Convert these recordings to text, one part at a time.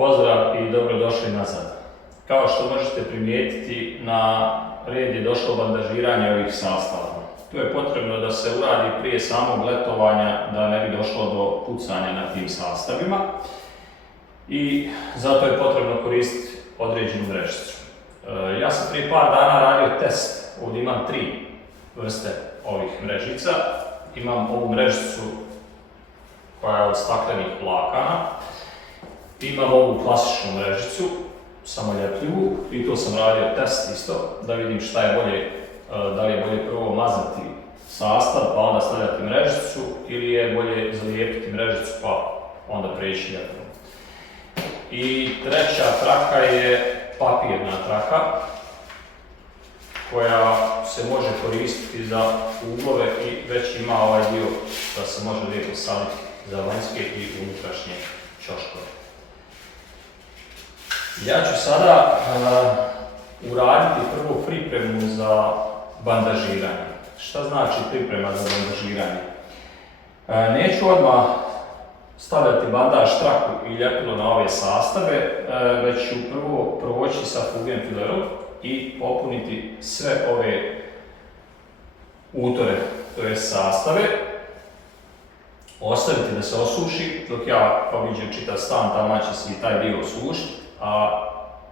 Pozdrav i dobrodošli nazad. Kao što možete primijetiti, na red je došlo bandažiranje ovih sastava. Tu je potrebno da se uradi prije samog letovanja da ne bi došlo do pucanja na tim sastavima i zato je potrebno koristiti određenu mrežicu. Ja sam prije par dana radio test, ovdje imam 3 vrste ovih mrežica. Imam ovu mrežicu koja je od staklenih vlakana, imam ovu klasičnu mrežicu, samoljepljivu, i tu sam radio test isto, da vidim šta je bolje, da li je bolje prvo mazati sastav pa onda stavljati mrežicu ili je bolje zalijepiti mrežicu pa onda preći ljepljivu. I treća traka je papirna traka koja se može koristiti za uglove i već ima ovaj dio da se može lijepo staviti za vanjske i unutrašnje ćoškove. Ja ću sada uraditi prvu pripremu za bandažiranje. Šta znači priprema za bandažiranje? Neću odmah stavljati bandaž, traku i ljepilo na ove sastave, već ću prvo proći sa fugenfilerom i popuniti sve ove utore, to je sastave, ostaviti da se osuši, dok ja obiđem čitav stan, tamo će se i taj dio osušiti, a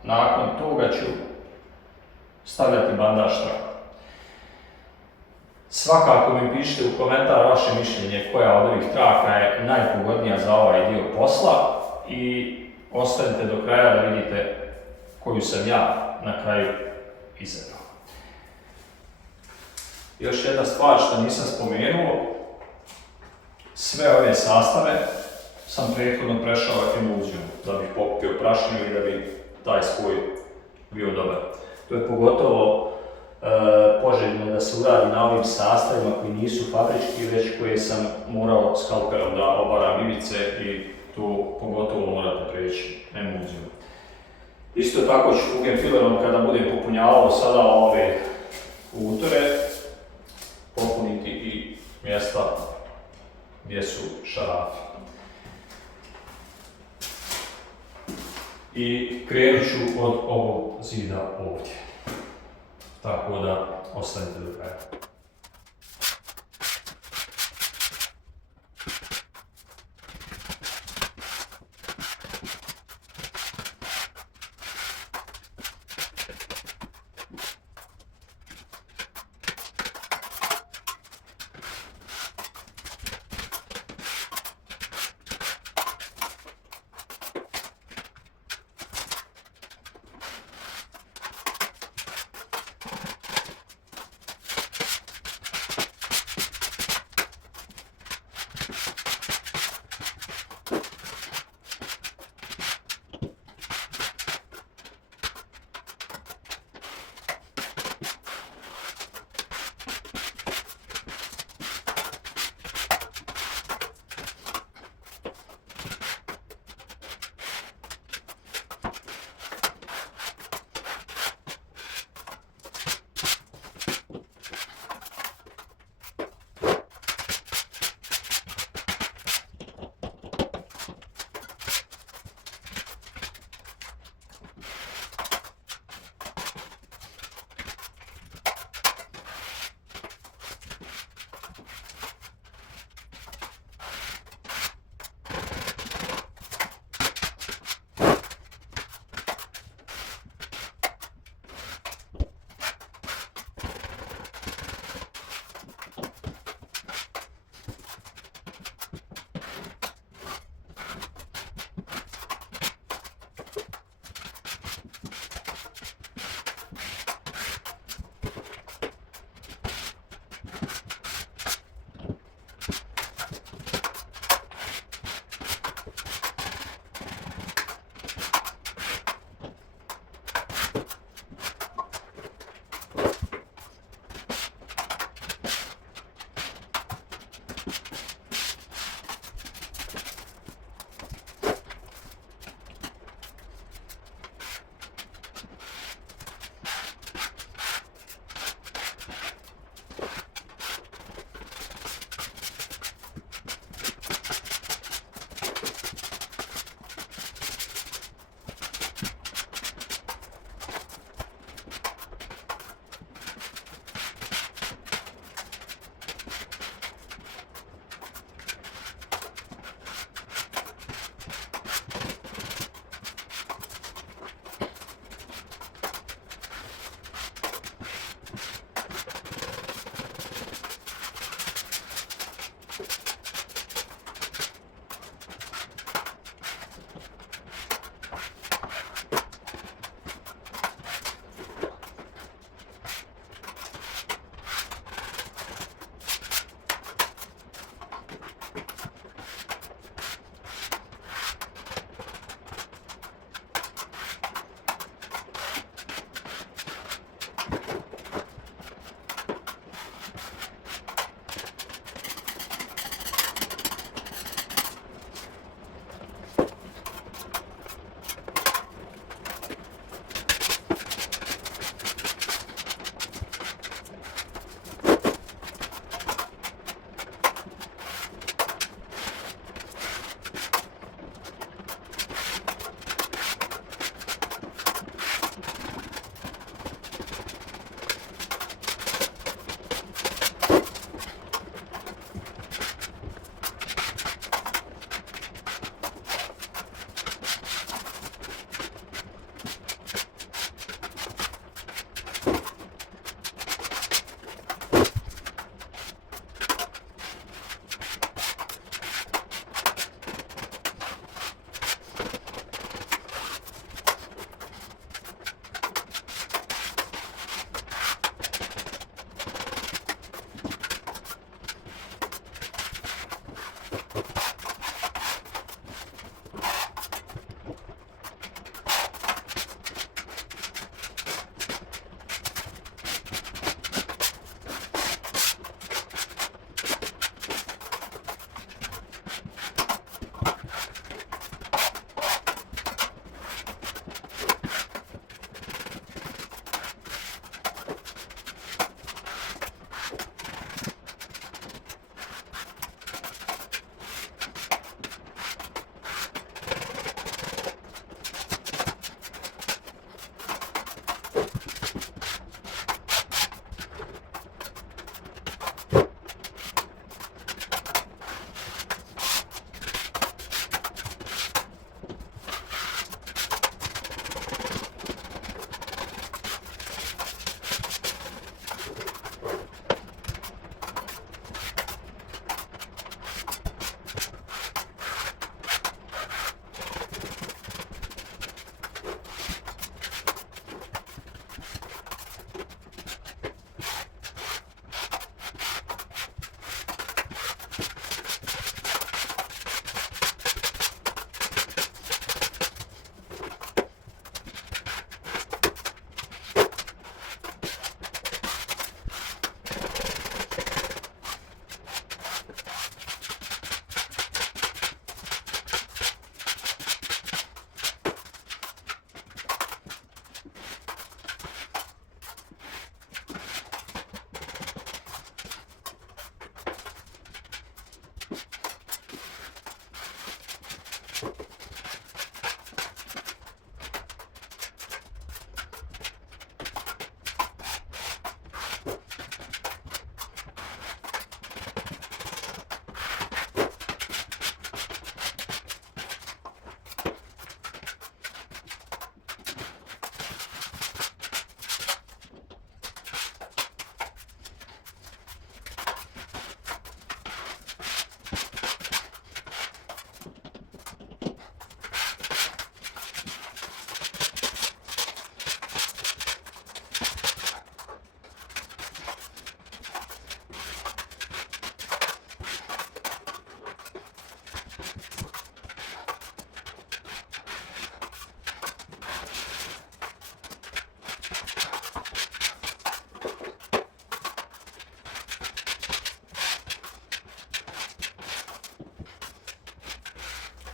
nakon toga ću stavljati bandaž traku. Svakako mi pišite u komentar vaše mišljenje koja od ovih traka je najpogodnija za ovaj dio posla i ostanite do kraja da vidite koju sam ja na kraju izabrao. Još jedna stvar što nisam spomenuo, sve ove sastave sam prethodno prešao emulzijom da bih pokupio prašinu i da bi taj spoj bio dobar. To je pogotovo poželjno da se uradi na ovim sastavima koji nisu fabrički, već koje sam morao skalperom da obaram ivice i tu pogotovo morate preći emulziju. Isto tako ću fugenfilerom kada budem popunjavao sada ove utore popuniti i mjesta gdje su šarafi. I krenut ću od ovog zida ovdje. Tako da ostanite do kraja.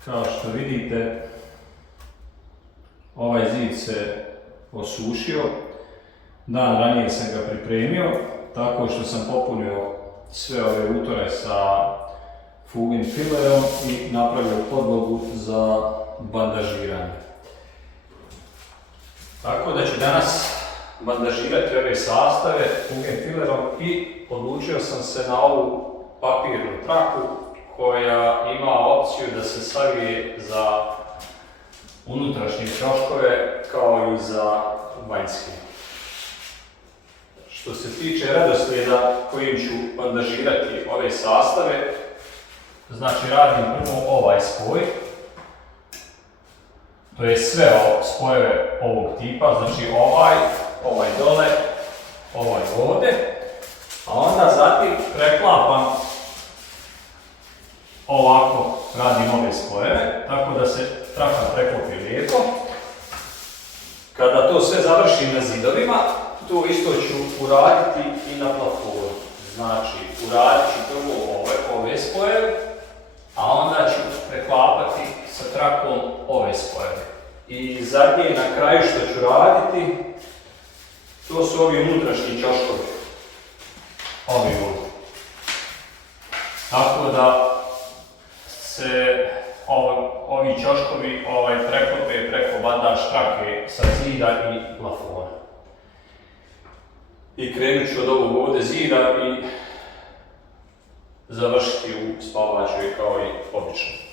Kao što vidite, ovaj zid se osušio. Dan ranije sam ga pripremio, tako što sam popunio sve ove utore sa fugin filerom i napravio podlogu za bandažiranje. Tako da ću danas bandažirati ove sastave fugin filerom i odlučio sam se na ovu papirnu traku koja ima opciju da se savije za unutrašnje ćoškove kao i za vanjske. Što se tiče redoslijeda kojim ću bandažirati ove sastave, znači radim prvo ovaj spoj, to je sve spojeve ovog tipa, znači ovaj dole, ovaj ovdje, a onda zatim preklapam ovako, radim ove spojeve, tako da se traka preklopi lijepo. Kada to sve završim na zidovima, to isto ću uraditi i na plafonu. Znači, uradit ću prvo ove spojeve, a onda ću preklapati sa trakom ove spojeve. I zadnje na kraju što ću raditi, to su ovi unutrašnji ćoškovi. Ovi ovdje. Tako da se ovi ćoškovi preklope preko bandaž trake sa zida i plafona. I krenut ću od ovog ovdje zida i završiti u spavačoj kao i obično.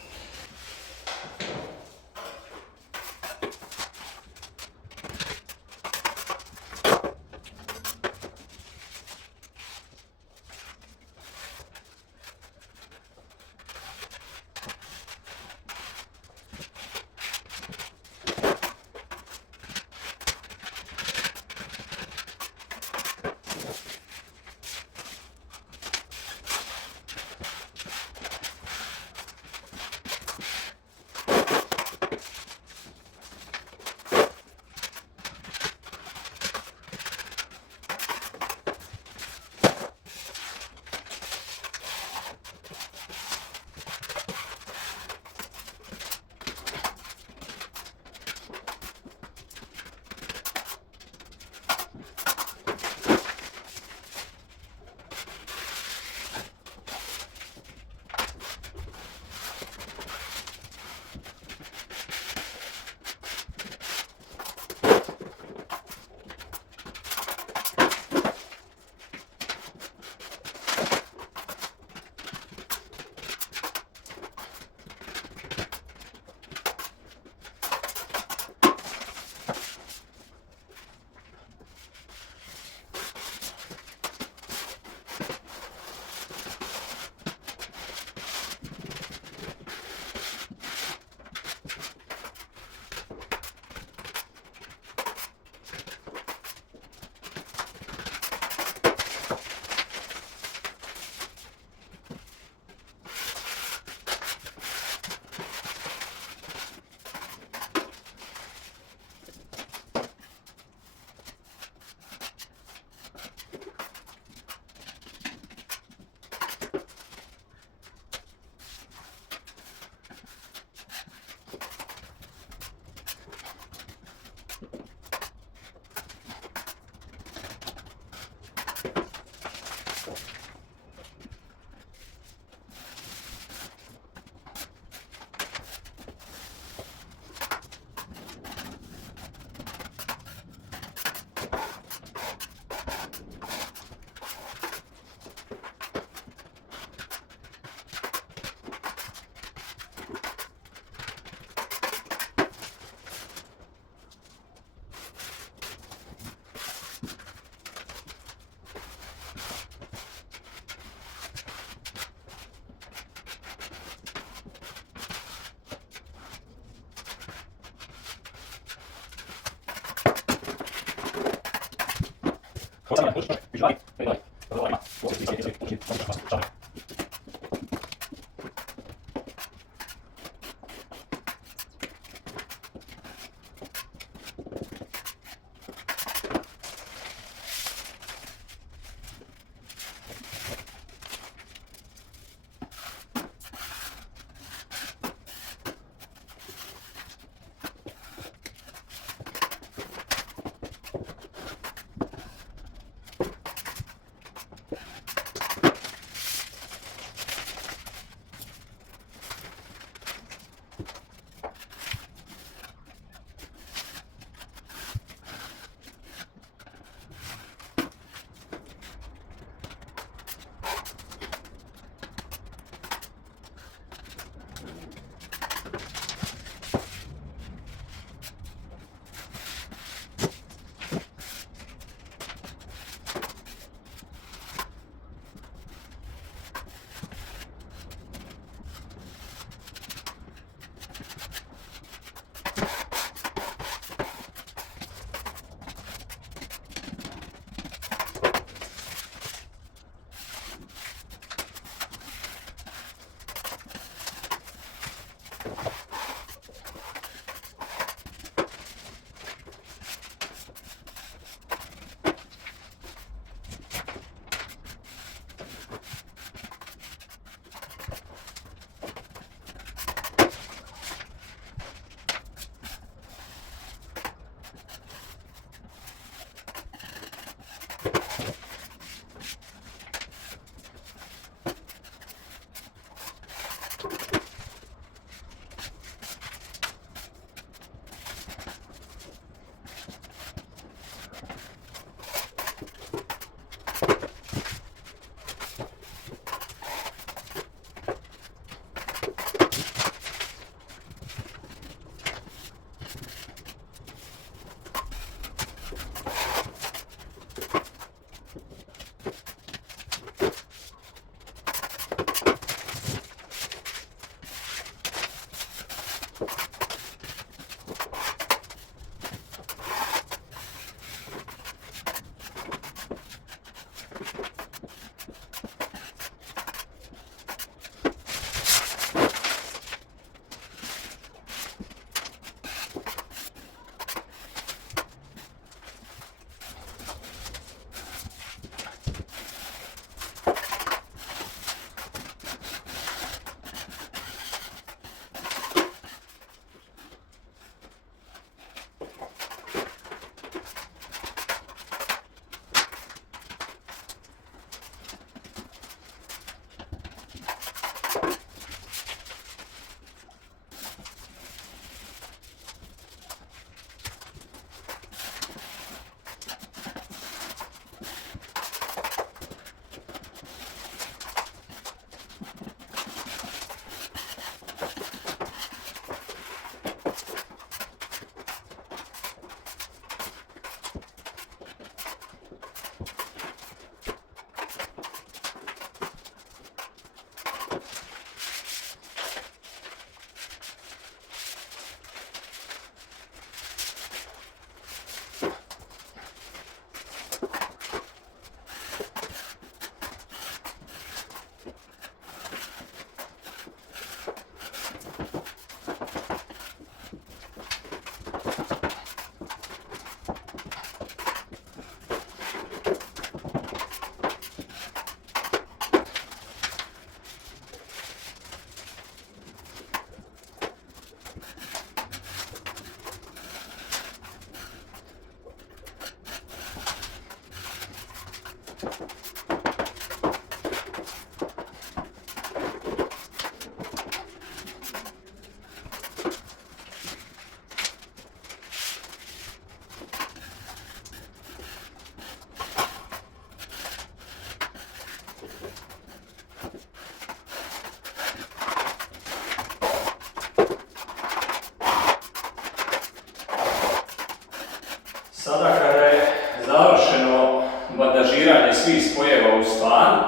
Sada kada je završeno bandažiranje svih spojeva u stanu,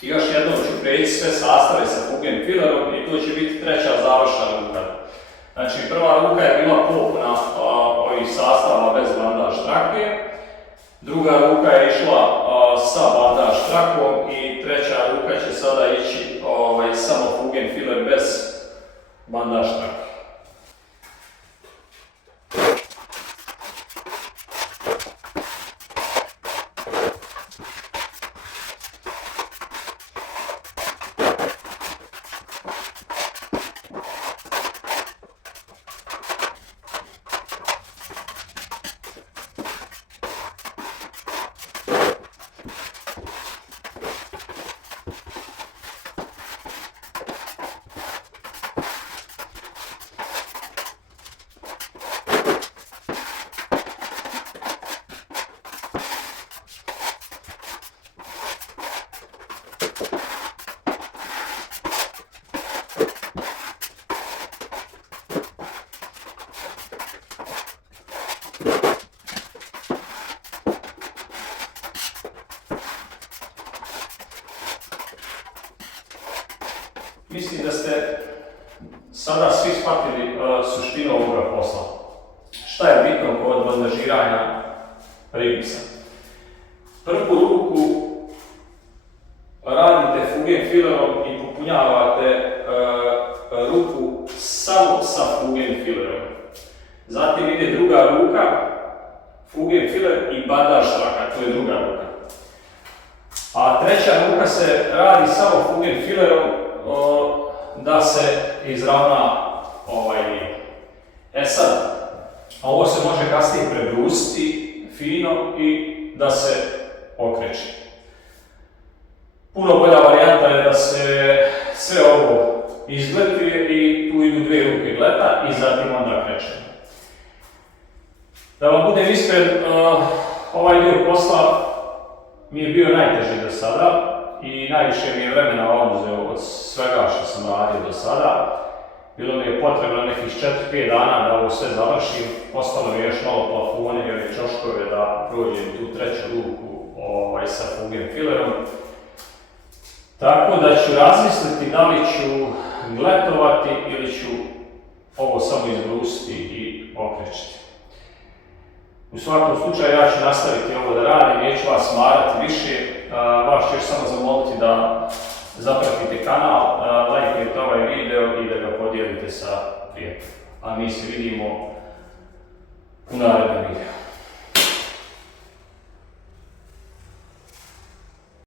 još jednom ću preći sve sastave sa Fugen fillerom i to će biti treća završna ruka. Znači prva ruka je bila popuna ovih sastava bez bandaž trake, druga ruka je išla sa bandaž trakom i treća ruka će sada ići samo Fugen filler bez bandaž trake. Mislim da ste sada svi shvatili suštinu ovoga posla. Šta je bitno kod bandažiranja ribisa? Prvu ruku radite Fugen fillerom i popunjavate ruku samo sa Fugen fillerom. Zatim ide druga ruka, Fugen filler i bandaž traka, to je druga ruka. A treća ruka se radi samo Fugen fillerom da se izravna linija. E sad, ovo se može kasnije prebrusiti fino i da se okreće. Puno bolja varijanta je da se sve ovo izgletuje i tu idu dvije ruke gleta i zatim onda krećemo. Da vam budem iskren, ovaj dio posla mi je bio najteži do sada i najviše mi je vremena oduzeo od svega što sam radio do sada. Bilo mi je potrebno nekih 4-5 dana da ovo sve završim, ostalo mi je još malo plafone i ove čoškove da prođem tu treću ruku sa Fugen fillerom. Tako da ću razmisliti da li ću gletovati ili ću ovo samo izbrusiti i okrećiti. U svakom slučaju ja ću nastaviti ovo da radim, neću vas smarati više, vas ću još samo zamoliti da zapratite kanal, lajkujete ovaj video i da ga podijelite sa prijateljima. A mi se vidimo u narednom